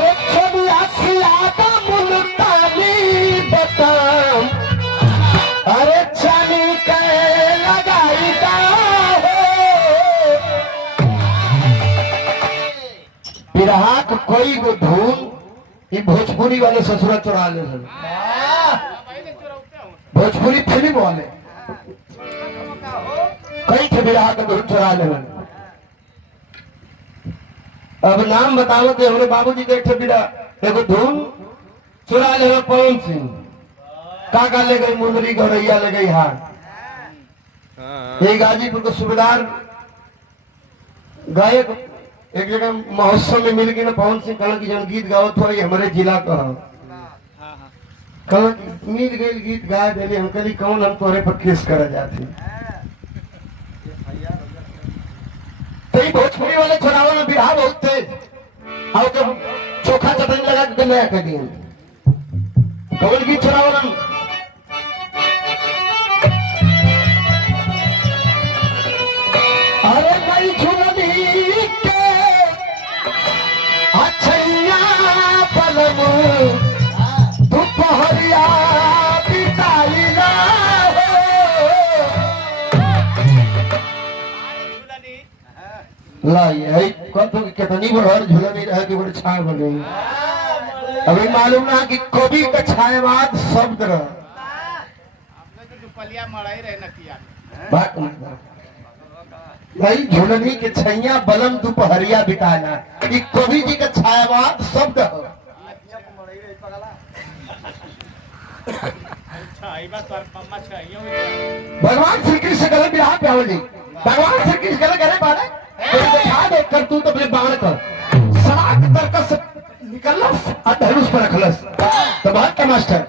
अरे छबिया सियादा मुल्तानी बदाम अरे चाली के लगाई दा बिरहा के कोई गो धुन ये भोजपुरी वाले ससुरा चुरा ले भोजपुरी फिल्म वाले कई थे बिरहा के धुन चुरा ले। अब नाम बताओ कि हमरे बाबूजी के एक बिरा एगो धुन चुरा ले पवन सिंह काका ले गई मुंदरी गौरैया ले गई हार ये गाजीपुर के सूबेदार गायक एक जगह महोत्सव में मिल गई ना पवन सिंह कहला कि जन गीत गावत हो हमारे जिला का कहला मिल गई गीत गा दिली हम कहली कौन हम तोरे पर केस करा जाती तो भोजपुरी वाले चुनाव में बिरहा बहुत तेज और चोखा चटनी लगा के नया कर दिए कौन गीत चुनाव में अरे भाई झुलनी के अच्छैया पलम दोपहरिया बिताई ना लाई कतो कितनी बड़ झुलनी रह के बड़ छाया बन गई अभी मालूम ना कि कवि का छायावाद शब्द रह भाई झुलनी के छैया बलम दोपहरिया बिताना ये कवि जी का छायावाद शब्द है। भगवान श्री कृष्ण करे बिहार पे आवली भगवान श्री कृष्ण करे बारे दिखा दे कर तू तो अपने बाण कर सड़क तर्कस निकलस और धनुष पर रखलस तो बात का मास्टर